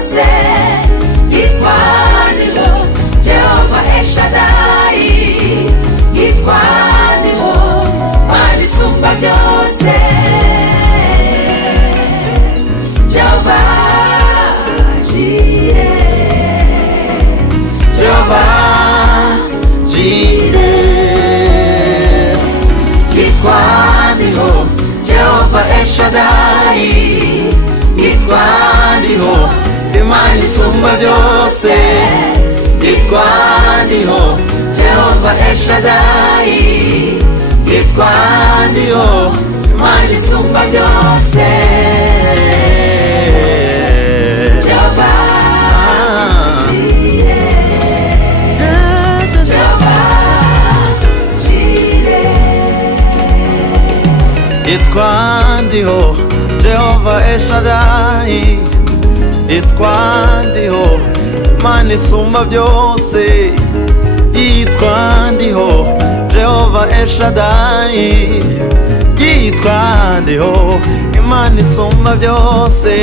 byose yitwa ndiho Jehova Eshadai yitwa ndiho Mana isumba byose Jehova Jireh Jehova Jireh yitwa ndiho Jehova Eshadai yitwa ndiho Imana isumba byose yitwa ndiho Jehova Eshadai yitwa ndiho Imana isumba byose Jehova Jireh Jehova Jireh yitwa ndiho Jehova Eshadai yitwa ndiho Imana isumba byose yitwa ndiho Jehova Eshadai yitwa ndiho Imana isumba byose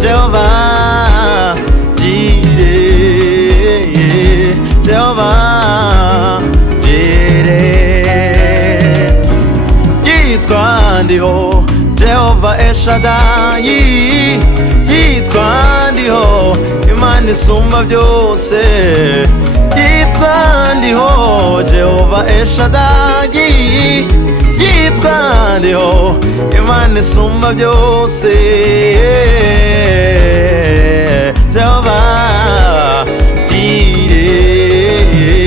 Jehova Jireh Jehova Jireh yitwa ndiho Jehova Eshadai yitwa ndiho Imana isumba byose yitwa ndiho Jehova Eshadai yitwa ndiho Imana isumba byose Jehova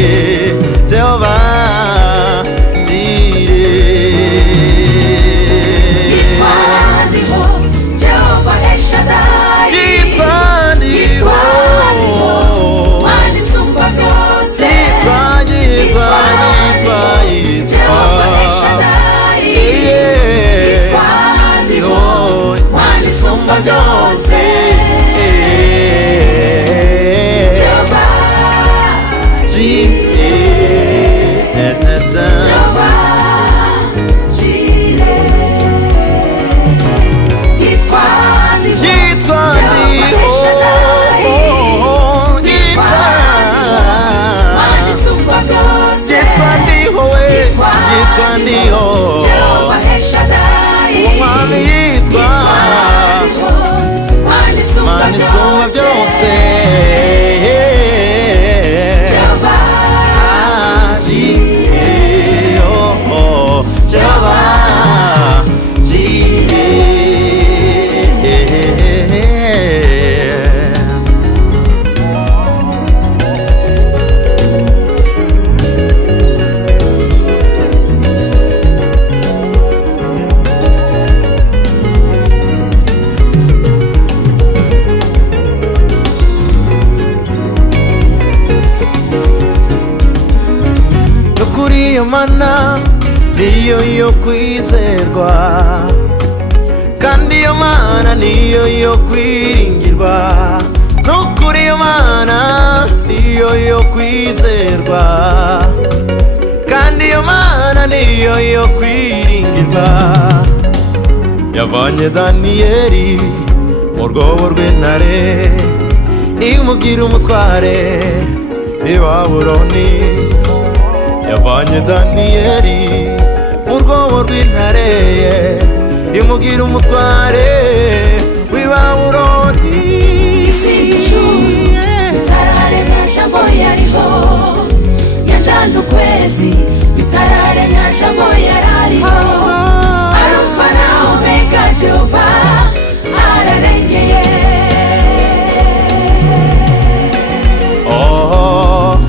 Jireh Jehova byose Jehova Jireh Jehova Jireh yitwa ndiho Jehova Eshadai yitwa Mana isumba byose yitwa ndiho yitwa ndiho Jehova Eshadai umwami yitwa Mana isumba byose Jehova Jireh Jehova iyo mana niyo yo kwizerwa kandi iyo mana niyo yo kwiringirwa nukuri iyo mana niyo yo kwizerwa kandi iyo mana niyo yo kwiringirwa yavanye Daniyeli mu rwobo rw'intare imugira umutware i Babuloni yavanye Daniyeli mu rwobo rw'intare imugira umutware w'i Babuloni isijuru bitararemwa jambo yariho yanjana ukwezi bitararemwa jambo yarariho Alpha na Omega Jehova ararengeye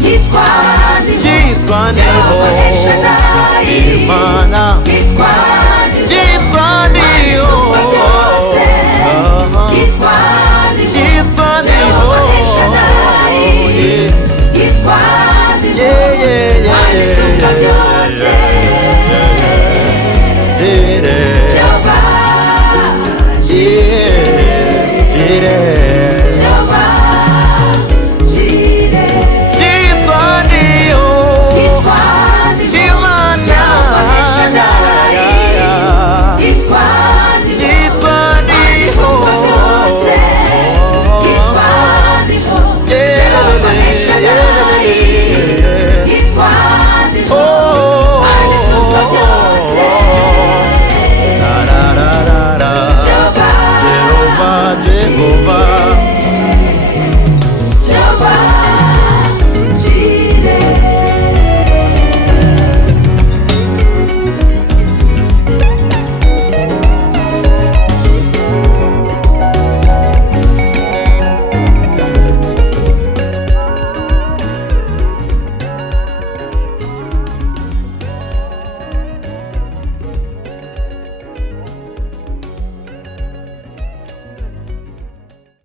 yitwa ndiho Imana yitwa ndiho ngo